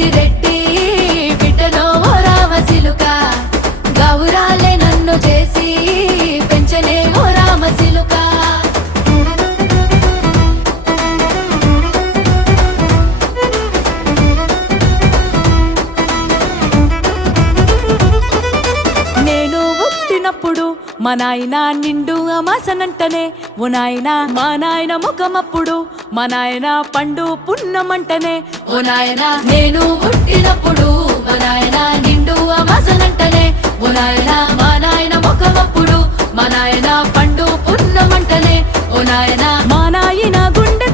పెద్దిరెడ్డి బిడ్డలో ఓ రామసిలుక గౌరాలే నన్ను చేసి పెంచనే ఓ రామసిలుక నేను పుట్టినప్పుడు మా నాయన నిండు అమాసనంటనే ఓ నాయన మా నాయన ముఖమప్పుడు మా నాయన పండు పున్నమంటనే ఓ నాయన నేను పుట్టినప్పుడు మా నాయన నిండు అమాసనంటనే ఓ నాయన మా నాయన ముఖమప్పుడు మా నాయన పండు పున్నమంటనే ఓ నాయన మా నాయన గుండె